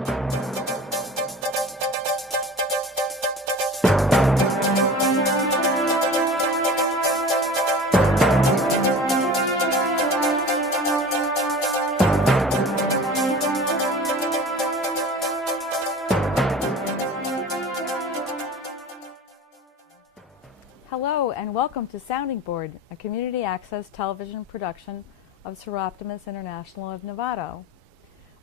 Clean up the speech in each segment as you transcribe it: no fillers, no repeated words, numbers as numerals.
Hello and welcome to Sounding Board, a community access television production of Disruptors International of Novato.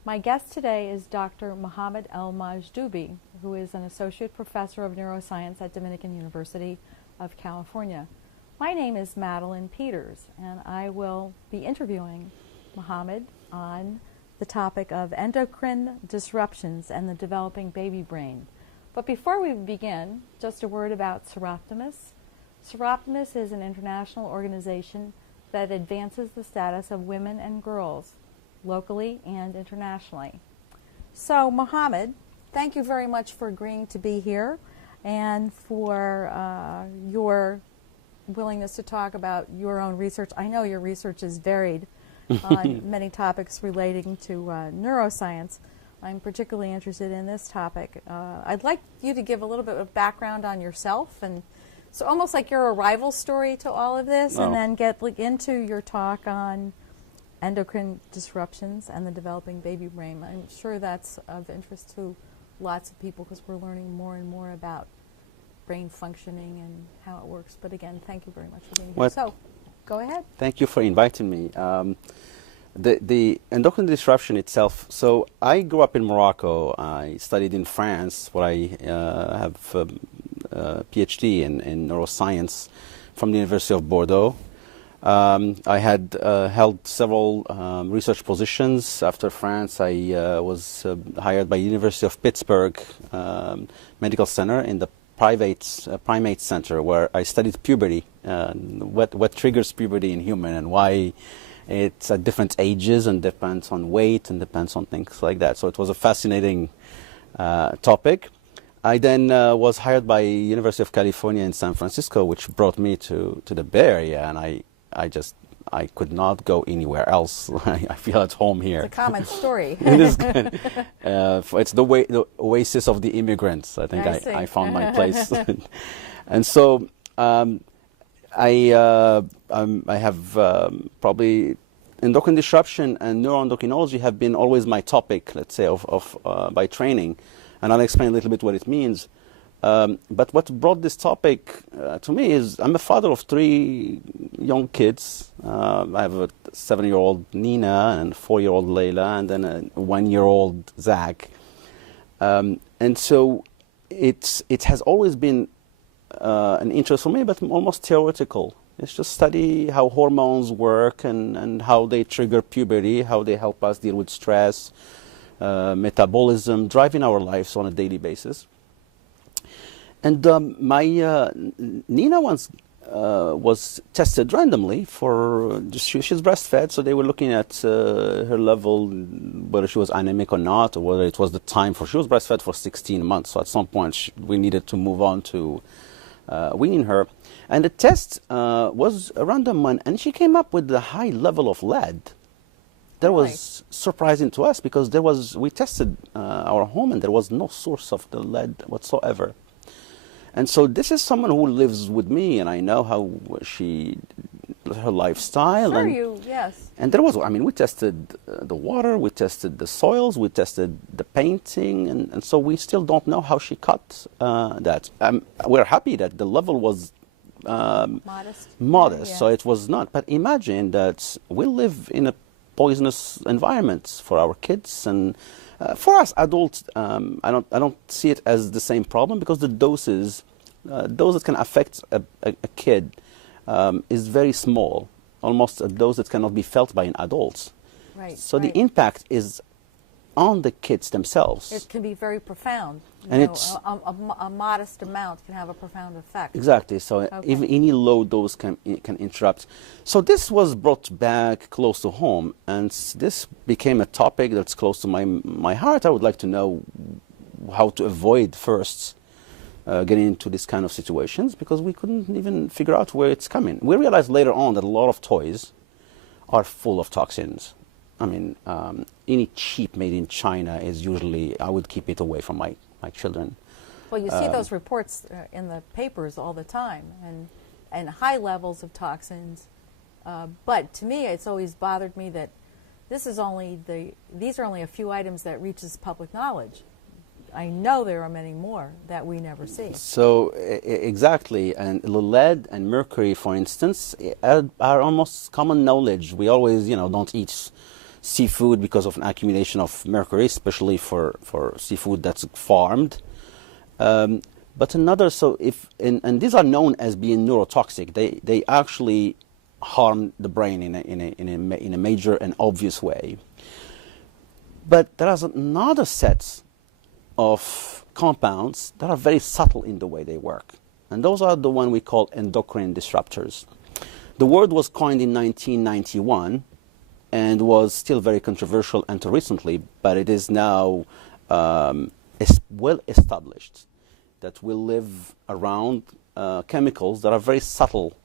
My guest today is Dr. Mohammed El Majdoubi, who is an associate professor of neuroscience at Dominican University of California. My name is Madeline Peters, and I will be interviewing Mohammed on the topic of endocrine disruptions and the developing baby brain. But before we begin, just a word about Disruptors. Disruptors is an international organization that advances the status of women and girls, locally and internationally. So, Mohammed, thank you very much for agreeing to be here and for your willingness to talk about your own research. I know your research is varied on many topics relating to neuroscience. I'm particularly interested in this topic. I'd like you to give a little bit of background on yourself, and so almost like your arrival story to all of this, and then get into your talk on endocrine disruptions and the developing baby brain. I'm sure that's of interest to lots of people because we're learning more and more about brain functioning and how it works. But again, thank you very much for being here. So, go ahead. Thank you for inviting me. The endocrine disruption itself, so I grew up in Morocco. I studied in France, where I have a PhD in neuroscience from the University of Bordeaux. I had held several research positions. After France, I was hired by the University of Pittsburgh Medical Center in the primate center, where I studied puberty, what triggers puberty in human and why it's at different ages and depends on weight and depends on things like that. So it was a fascinating topic. I then was hired by University of California in San Francisco, which brought me to the Bay Area, and I could not go anywhere else. I feel at home here. It's a common story. It is good. It's the oasis of the immigrants. I think I found my place. And so I have probably endocrine disruption and neuroendocrinology have been always my topic, let's say, by training. And I'll explain a little bit what it means. But what brought this topic to me is I'm a father of 3 young kids. I have a 7-year-old Nina and a 4-year-old Layla and then a 1-year-old Zach. And so it has always been an interest for me, but almost theoretical. It's just study how hormones work and how they trigger puberty, how they help us deal with stress, metabolism, driving our lives on a daily basis. And my Nina once was tested randomly for she's breastfed, so they were looking at her level, whether she was anemic or not, or whether it was the time for she was breastfed for 16 months. So at some point we needed to move on to weaning her, and the test was a random one, and she came up with a high level of lead. That was surprising to us because we tested our home and there was no source of the lead whatsoever. And so this is someone who lives with me, and I know how her lifestyle. Sure, yes. And there was, we tested the water, we tested the soils, we tested the painting, and so we still don't know how she cut that. We're happy that the level was modest, yeah. So it was not. But imagine that we live in a poisonous environment for our kids, and for us adults, I don't see it as the same problem because the doses that can affect a kid is very small, almost a dose that cannot be felt by an adult. Right. So the impact is on the kids themselves. It can be very profound. A modest amount can have a profound effect. Exactly. So even any low dose can interrupt. So this was brought back close to home, and this became a topic that's close to my heart. I would like to know how to avoid first getting into this kind of situations, because we couldn't even figure out where it's coming. We realized later on that a lot of toys are full of toxins. I mean, any cheap made in China is usually, I would keep it away from my children. Well, you see those reports in the papers all the time, and high levels of toxins. But to me, it's always bothered me that these are only a few items that reaches public knowledge. I know there are many more that we never see. So exactly, and lead and mercury, for instance, are almost common knowledge. We always, don't eat seafood because of an accumulation of mercury, especially for seafood that's farmed. But another, and these are known as being neurotoxic. They actually harm the brain in a major and obvious way. But there is another set of compounds that are very subtle in the way they work. And those are the one we call endocrine disruptors. The word was coined in 1991 and was still very controversial until recently, but it is now well established that we live around chemicals that are very subtle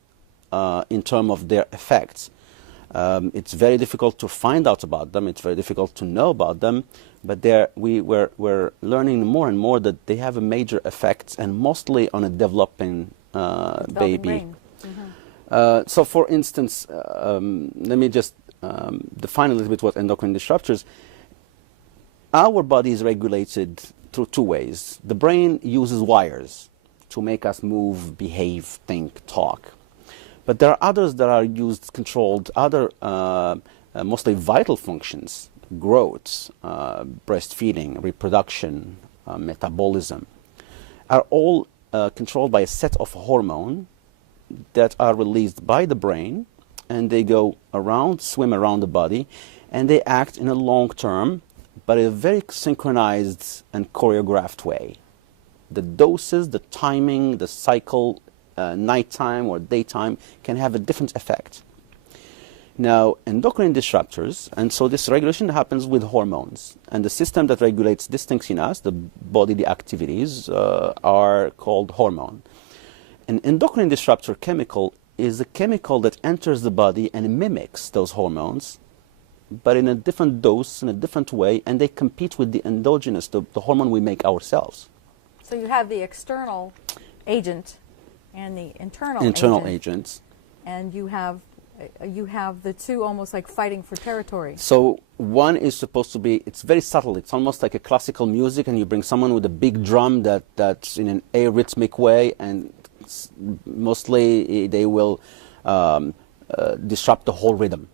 in terms of their effects. It's very difficult to find out about them. It's very difficult to know about them. But we're learning more and more that they have a major effect, and mostly on a developing baby. Mm-hmm. So, for instance, let me just define a little bit what endocrine disruptors. Our body is regulated through two ways. The brain uses wires to make us move, behave, think, talk. But there are others that are controlled, other mostly vital functions. Growth, breastfeeding, reproduction, metabolism, are all controlled by a set of hormones that are released by the brain, and they go around, swim around the body, and they act in a long term, but in a very synchronized and choreographed way. The doses, the timing, the cycle, nighttime or daytime, can have a different effect. Now, endocrine disruptors, and so this regulation happens with hormones, and the system that regulates these things in us, the bodily activities, are called hormone. An endocrine disruptor chemical is a chemical that enters the body and mimics those hormones, but in a different dose, in a different way, and they compete with the endogenous, the hormone we make ourselves. So you have the external agent and the internal agents. And you have the two almost like fighting for territory. So one is supposed to be, it's very subtle. It's almost like a classical music, and you bring someone with a big drum that's in an arrhythmic way, and mostly they will disrupt the whole rhythm.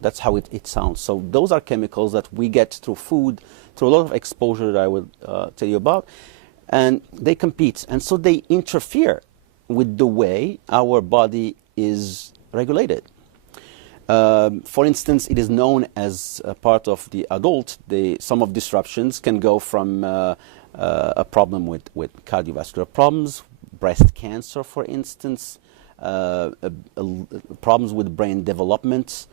That's how it sounds. So those are chemicals that we get through food, through a lot of exposure that I will tell you about, and they compete. And so they interfere with the way our body is regulated. For instance, it is known as a part of the adult, some of disruptions can go from a problem with cardiovascular problems, breast cancer, for instance, problems with brain development,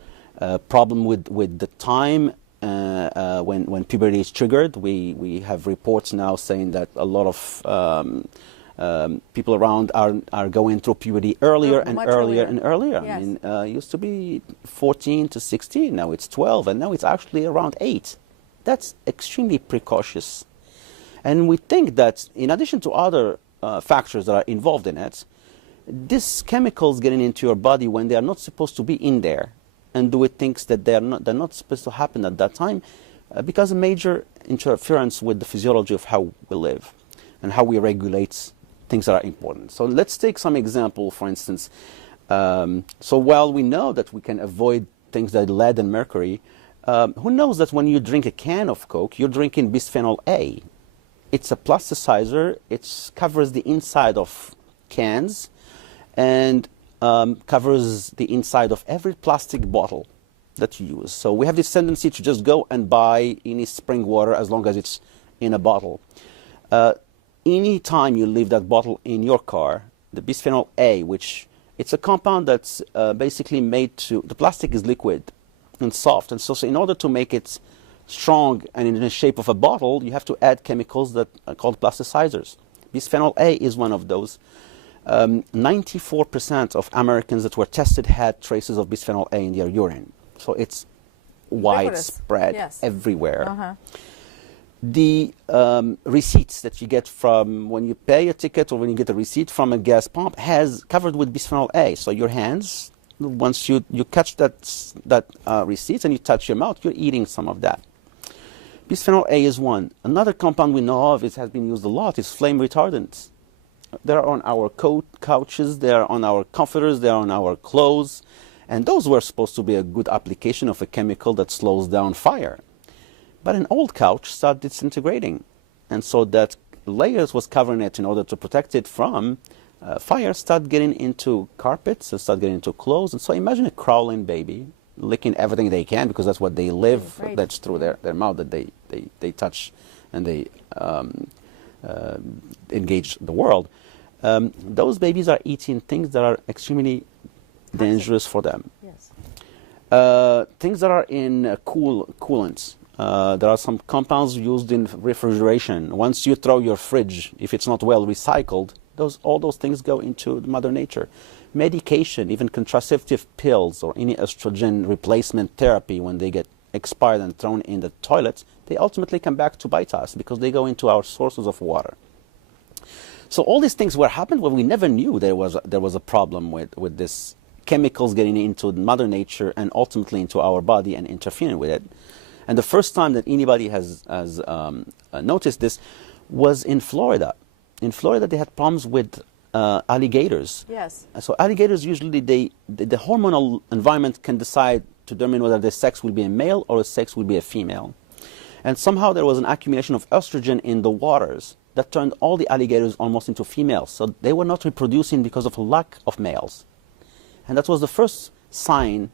problem with the time when puberty is triggered. We have reports now saying that a lot of people around are going through puberty earlier and earlier and earlier. Yes. I mean, it used to be 14 to 16, now it's 12, and now it's actually around 8. That's extremely precocious. And we think that in addition to other factors that are involved in it, these chemicals getting into your body when they are not supposed to be in there, and do things that they're not supposed to happen at that time, because a major interference with the physiology of how we live and how we regulate things that are important. So let's take some example, for instance. So while we know that we can avoid things like lead and mercury, who knows that when you drink a can of Coke, you're drinking bisphenol A. It's a plasticizer. It covers the inside of cans and covers the inside of every plastic bottle that you use. So we have this tendency to just go and buy any spring water as long as it's in a bottle. Any time you leave that bottle in your car, the bisphenol A, which it's a compound that's basically made to, the plastic is liquid and soft, and so in order to make it strong and in the shape of a bottle, you have to add chemicals that are called plasticizers. Bisphenol A is one of those. 94% of Americans that were tested had traces of bisphenol A in their urine. So it's widespread Yes. everywhere. The receipts that you get from when you pay a ticket or when you get a receipt from a gas pump has covered with bisphenol A. So your hands, once you catch that receipt and you touch your mouth, you're eating some of that. Bisphenol A is one. Another compound we know of, it has been used a lot, is flame retardants. They're on our couches, they're on our comforters, they're on our clothes. And those were supposed to be a good application of a chemical that slows down fire. But an old couch started disintegrating. And so that layers was covering it in order to protect it from fire, started getting into carpets, and started getting into clothes. And so imagine a crawling baby licking everything they can, because that's what they live, Right. that's through their mouth that they touch and they engage the world. Those babies are eating things that are extremely dangerous for them. Yes. Things that are in coolants. There are some compounds used in refrigeration. Once you throw your fridge, if it's not well recycled, all those things go into Mother Nature. Medication, even contraceptive pills or any estrogen replacement therapy, when they get expired and thrown in the toilets, they ultimately come back to bite us because they go into our sources of water. So all these things were happened when we never knew there was a problem with this chemicals getting into Mother Nature and ultimately into our body and interfering with it. And the first time that anybody has noticed this was in Florida. In Florida, they had problems with alligators. Yes. So alligators usually, the hormonal environment can decide to determine whether the sex will be a male or a sex will be a female. And somehow there was an accumulation of estrogen in the waters that turned all the alligators almost into females. So they were not reproducing because of a lack of males. And that was the first sign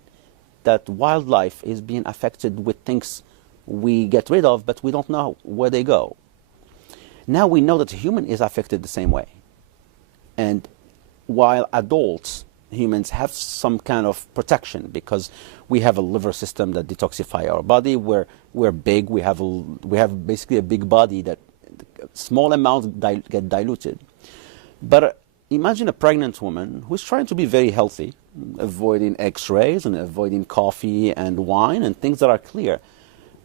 that wildlife is being affected with things we get rid of, but we don't know where they go. Now we know that the human is affected the same way. And while adults, humans, have some kind of protection because we have a liver system that detoxifies our body, we're big, we have basically a big body that small amounts get diluted. But imagine a pregnant woman who's trying to be very healthy, avoiding x-rays and avoiding coffee and wine and things that are clear.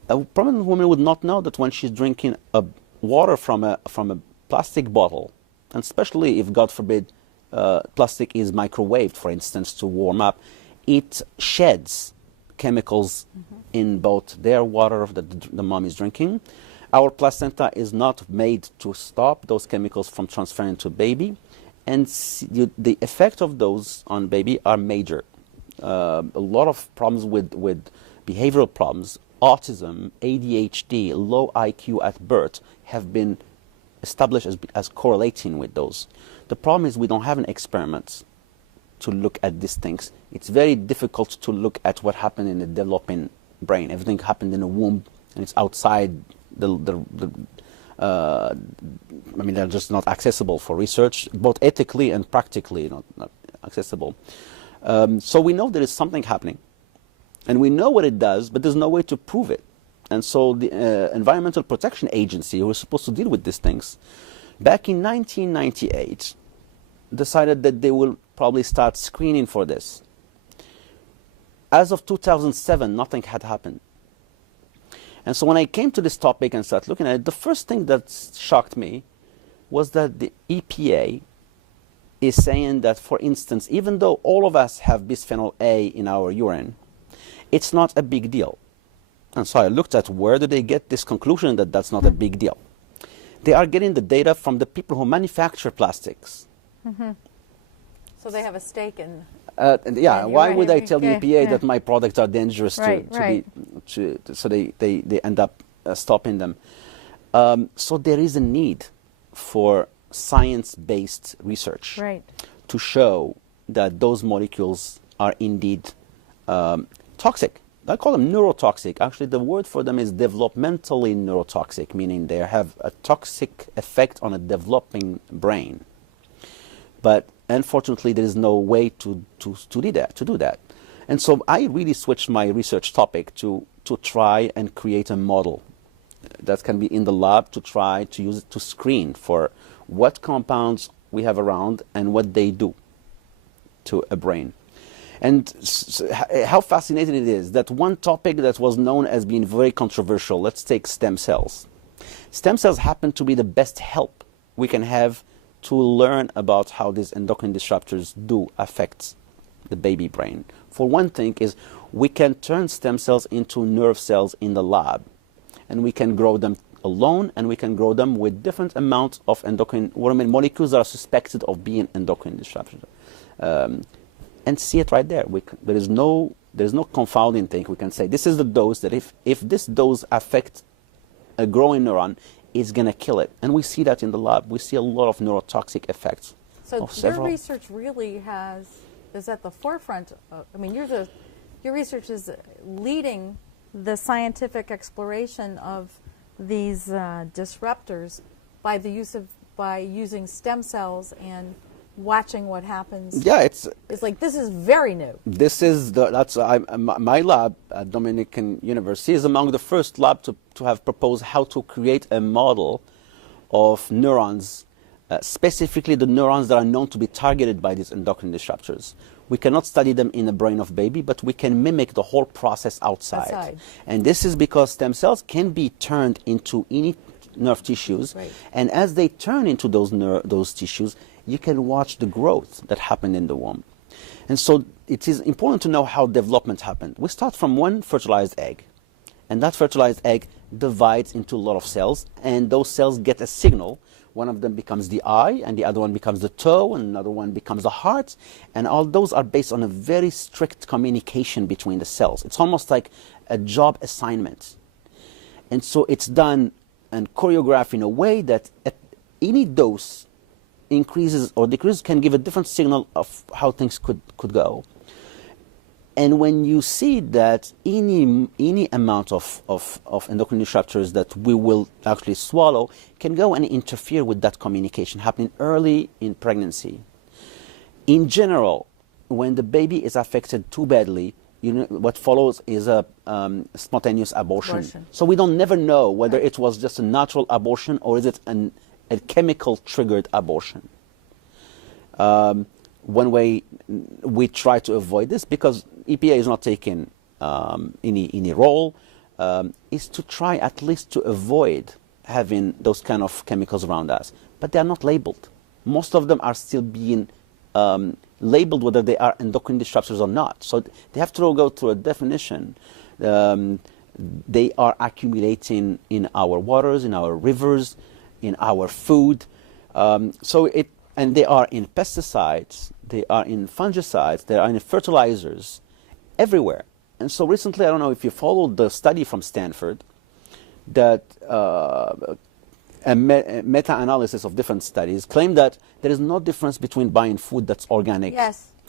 A pregnant woman would not know that when she's drinking water from a plastic bottle, and especially if, God forbid, plastic is microwaved, for instance, to warm up, it sheds chemicals in both their water that the mom is drinking. Our placenta is not made to stop those chemicals from transferring to baby. And the effect of those on baby are major. A lot of problems with behavioral problems, autism, ADHD, low IQ at birth have been established as correlating with those. The problem is we don't have an experiment to look at these things. It's very difficult to look at what happened in the developing brain. Everything happened in the womb and it's outside I mean, they're just not accessible for research, both ethically and practically not accessible. So we know there is something happening, and we know what it does, but there's no way to prove it. And so the Environmental Protection Agency, who was supposed to deal with these things, back in 1998, decided that they will probably start screening for this. As of 2007, nothing had happened. And so when I came to this topic and started looking at it, the first thing that shocked me was that the EPA is saying that, for instance, even though all of us have bisphenol A in our urine, it's not a big deal. And so I looked at where do they get this conclusion that that's not a big deal. They are getting the data from the people who manufacture plastics. So they have a stake in... yeah, why would I tell the Okay, EPA yeah. that my products are dangerous so they end up stopping them. So there is a need for science-based research to show that those molecules are indeed toxic. I call them neurotoxic. Actually, the word for them is developmentally neurotoxic, meaning they have a toxic effect on a developing brain. But unfortunately, there is no way to do that. And so I really switched my research topic to try and create a model that can be in the lab to try to use it to screen for what compounds we have around and what they do to a brain. And how fascinating it is that one topic that was known as being very controversial, let's take stem cells. Stem cells happen to be the best help we can have to learn about how these endocrine disruptors do affect the baby brain. For one thing is we can turn stem cells into nerve cells in the lab, and we can grow them alone, and we can grow them with different amounts of endocrine molecules that are suspected of being endocrine disruptors. And see it right there. There is no confounding thing. We can say this is the dose that if this dose affects a growing neuron, it's going to kill it. And we see that in the lab. We see a lot of neurotoxic effects. So your research really is at the forefront. I mean, your research is leading the scientific exploration of these disruptors by using stem cells and watching what happens. Yeah, it's like this is very new. This is my lab at Dominican University is among the first lab to have proposed how to create a model of neurons, specifically the neurons that are known to be targeted by these endocrine disruptors. We cannot study them in the brain of baby, but we can mimic the whole process outside. And this is because stem cells can be turned into any nerve tissues, right. And as they turn into those tissues, you can watch the growth that happened in the womb. And so it is important to know how development happened. We start from one fertilized egg, and that fertilized egg divides into a lot of cells, and those cells get a signal. One of them becomes the eye, and the other one becomes the toe, and another one becomes the heart, and all those are based on a very strict communication between the cells. It's almost like a job assignment. And so it's done and choreographed in a way that at any dose increases or decreases can give a different signal of how things could go. And when you see that any amount of endocrine disruptors that we will actually swallow can go and interfere with that communication happening early in pregnancy. In general, when the baby is affected too badly, what follows is a spontaneous abortion. So we don't never know whether it was just a natural abortion or is it a chemical-triggered abortion. One way we try to avoid this, because EPA is not taking any role, is to try at least to avoid having those kind of chemicals around us. But they are not labeled. Most of them are still being labeled whether they are endocrine disruptors or not. So they have to go through a definition. They are accumulating in our waters, in our rivers, in our food. And they are in pesticides, they are in fungicides, they are in fertilizers, everywhere. And so recently, I don't know if you followed the study from Stanford, that a meta-analysis of different studies claimed that there is no difference between buying food that's organic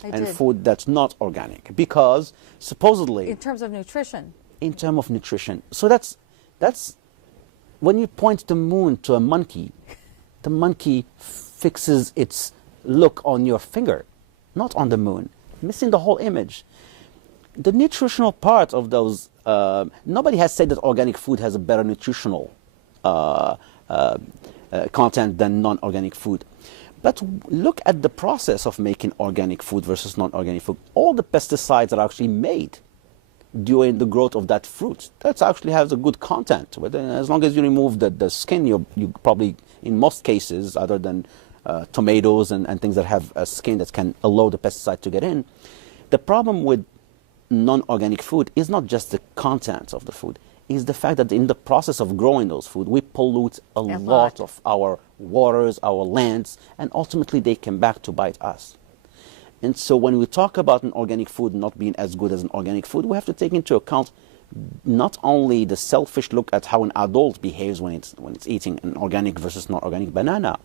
and food that's not organic, because supposedly... In terms of nutrition. In terms of nutrition. So that's when you point the moon to a monkey, the monkey fixes its look on your finger, not on the moon, missing the whole image. The nutritional part of those, nobody has said that organic food has a better nutritional content than non-organic food. But look at the process of making organic food versus non-organic food. All the pesticides are actually made during the growth of that fruit. That actually has a good content. But as long as you remove the skin, you probably, in most cases, other than tomatoes and things that have a skin that can allow the pesticide to get in. The problem with non-organic food is not just the content of the food, is the fact that in the process of growing those food, we pollute a lot of our waters, our lands, and ultimately they come back to bite us. And so when we talk about an organic food not being as good as an organic food, we have to take into account not only the selfish look at how an adult behaves when it's eating an organic versus non-organic banana,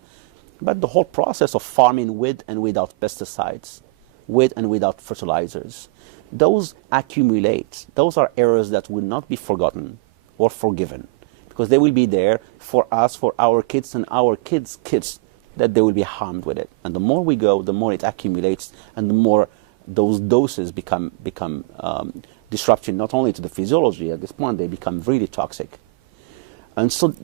but the whole process of farming with and without pesticides, with and without fertilizers. Those accumulate. Those are errors that will not be forgotten or forgiven, because they will be there for us, for our kids and our kids' kids, that they will be harmed with it. And the more we go, the more it accumulates, and the more those doses become disruption not only to the physiology. At this point, they become really toxic. And so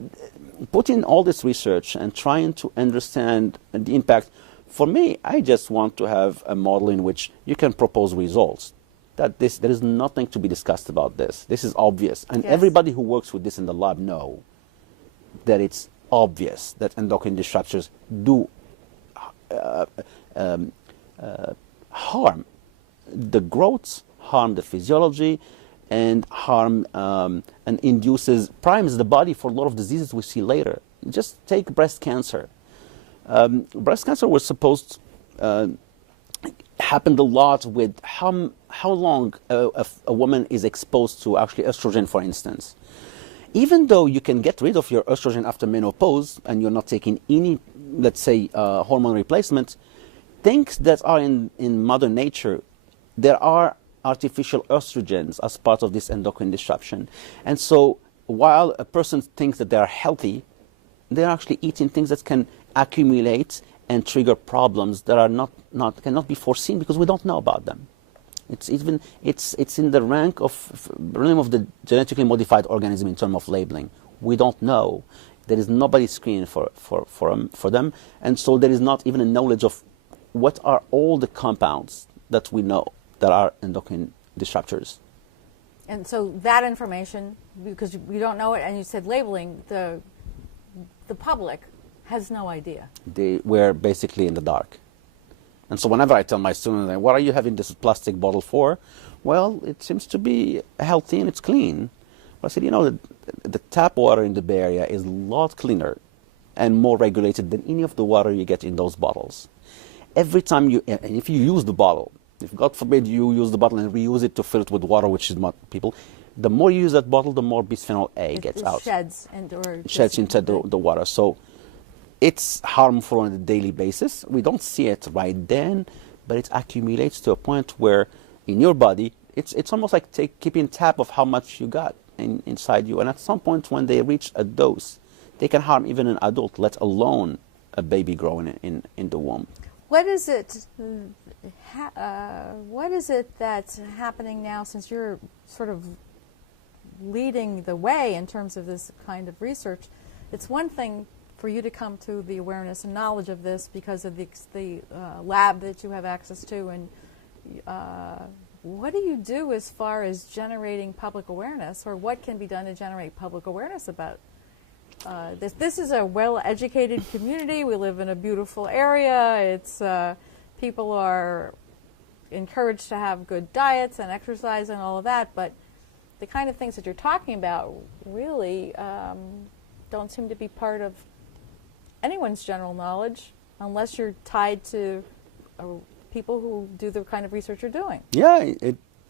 putting all this research and trying to understand the impact, For me, I just want to have a model in which you can propose results. There is nothing to be discussed about this. This is obvious. And Yes. everybody who works with this in the lab know that it's obvious that endocrine disruptors do harm the growth, harm the physiology, and harm and primes the body for a lot of diseases we see later. Just take breast cancer. Breast cancer was supposed happened a lot with how long a woman is exposed to actually estrogen, for instance. Even though you can get rid of your estrogen after menopause and you're not taking any, let's say, hormone replacement, things that are in Mother Nature, there are artificial estrogens as part of this endocrine disruption. And so while a person thinks that they are healthy, they're actually eating things that can accumulate and trigger problems that are cannot be foreseen because we don't know about them. It's in the realm of the genetically modified organism in terms of labeling. We don't know. There is nobody screening for them, and so there is not even a knowledge of what are all the compounds that we know that are endocrine disruptors. And so that information, because we don't know it, and you said labeling, the public has no idea. They were basically in the dark. And so whenever I tell my students, what are you having this plastic bottle for? Well, it seems to be healthy and it's clean. But I said, you know, the tap water in the Bay Area is a lot cleaner and more regulated than any of the water you get in those bottles. Every time and if you use the bottle, if God forbid you use the bottle and reuse it to fill it with water, which is what people, the more you use that bottle, the more bisphenol A gets out. Sheds into the water. So it's harmful on a daily basis. We don't see it right then, but it accumulates to a point where in your body, it's almost like keeping tab of how much you got inside you. And at some point when they reach a dose, they can harm even an adult, let alone a baby growing in the womb. What is it that's happening now, since you're sort of leading the way in terms of this kind of research? It's one thing for you to come to the awareness and knowledge of this because of the lab that you have access to, and what do you do as far as generating public awareness, or what can be done to generate public awareness about this? This is a well-educated community. We live in a beautiful area. It's people are encouraged to have good diets and exercise and all of that, but the kind of things that you're talking about really don't seem to be part of anyone's general knowledge unless you're tied to people who do the kind of research you're doing. Yeah,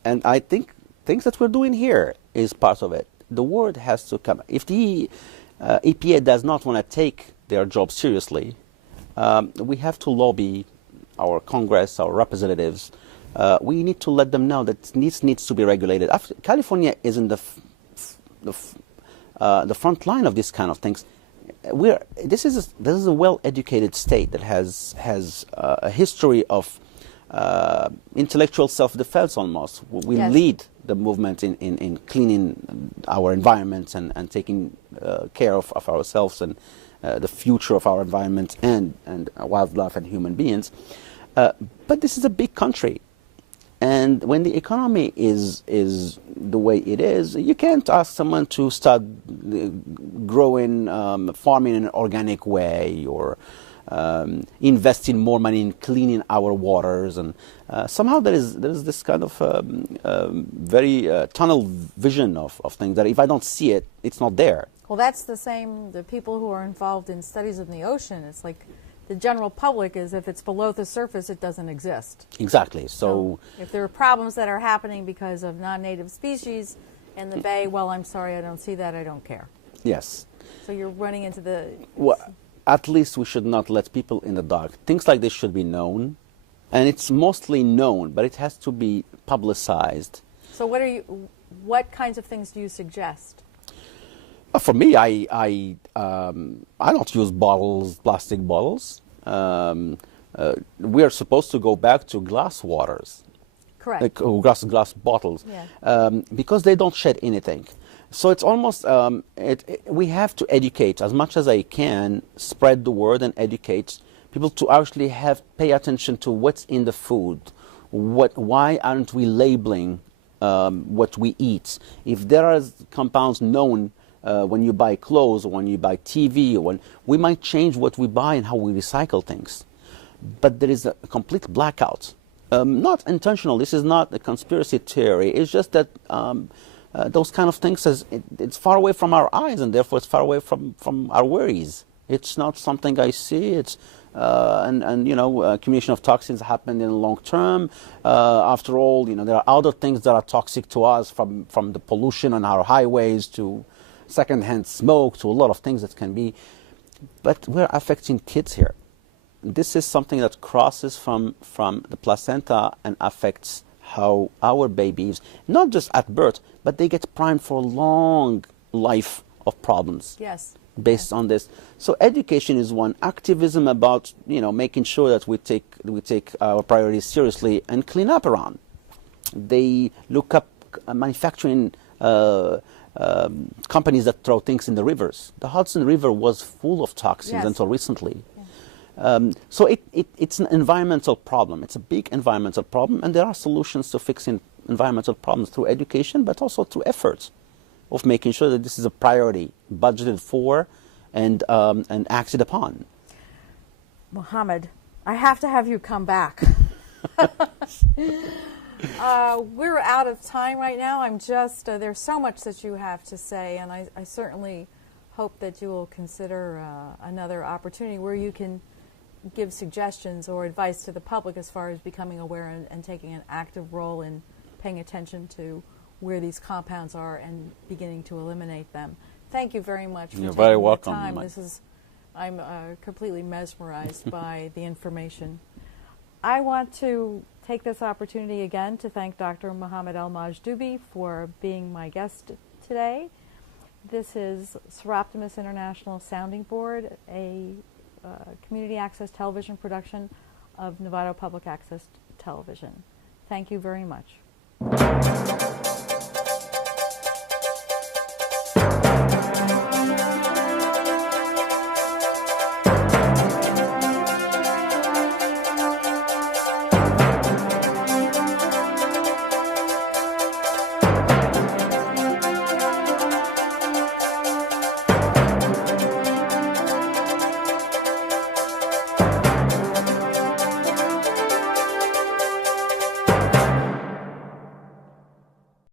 and I think things that we're doing here is part of it. The word has to come. If the EPA does not want to take their job seriously, we have to lobby our Congress, our representatives. We need to let them know that this needs to be regulated. California is in the front line of this kind of things. This is a well-educated state that has a history of intellectual self-defense almost. We Yes. lead the movement in cleaning our environments and taking care of ourselves and the future of our environment and wildlife and human beings. But this is a big country. And when the economy is the way it is, you can't ask someone to start growing, farming in an organic way, or investing more money in cleaning our waters. And somehow there is this kind of very tunnel vision of things that if I don't see it, it's not there. Well, that's the same, the people who are involved in studies in the ocean. It's like the general public is, if it's below the surface, it doesn't exist. Exactly. So if there are problems that are happening because of non-native species in the bay, well, I'm sorry, I don't see that, I don't care. yes. So you're running into the... Well, at least we should not let people in the dark. Things like this should be known, and it's mostly known, but it has to be publicized. So what kinds of things do you suggest? For me, I don't use plastic bottles. We are supposed to go back to glass waters. Correct. Like glass bottles, Yeah. because they don't shed anything. So it's almost, we have to educate as much as I can, spread the word and educate people to actually pay attention to what's in the food. Why aren't we labeling what we eat? If there are compounds known when you buy clothes or when you buy TV, or we might change what we buy and how we recycle things. But there is a complete blackout. Not intentional. This is not a conspiracy theory. It's just that those kind of things, it's far away from our eyes, and therefore it's far away from our worries. It's not something I see. It's accumulation of toxins happen in the long term. After all, there are other things that are toxic to us, from the pollution on our highways to secondhand smoke to a lot of things that can be. But we're affecting kids here. This is something that crosses from the placenta and affects how our babies, not just at birth, but they get primed for a long life of problems. Yes. Based on this. So education is one. Activism about making sure that we take our priorities seriously and clean up around. They look up manufacturing companies that throw things in the rivers. The Hudson River was full of toxins until recently. Yeah. So it's an environmental problem. It's a big environmental problem, and there are solutions to fixing environmental problems through education, but also through efforts of making sure that this is a priority, budgeted for, and acted upon. Mohammed, I have to have you come back. We're out of time right now. I'm just, there's so much that you have to say, and I certainly hope that you will consider another opportunity where you can give suggestions or advice to the public as far as becoming aware and taking an active role in paying attention to where these compounds are and beginning to eliminate them. Thank you very much for You're taking very the welcome. time. I'm completely mesmerized by the information. I want to take this opportunity again to thank Dr. Mohammed El-Majdoubi for being my guest today. This is Seroptimus International Sounding Board, a community access television production of Novato Public Access Television. Thank you very much.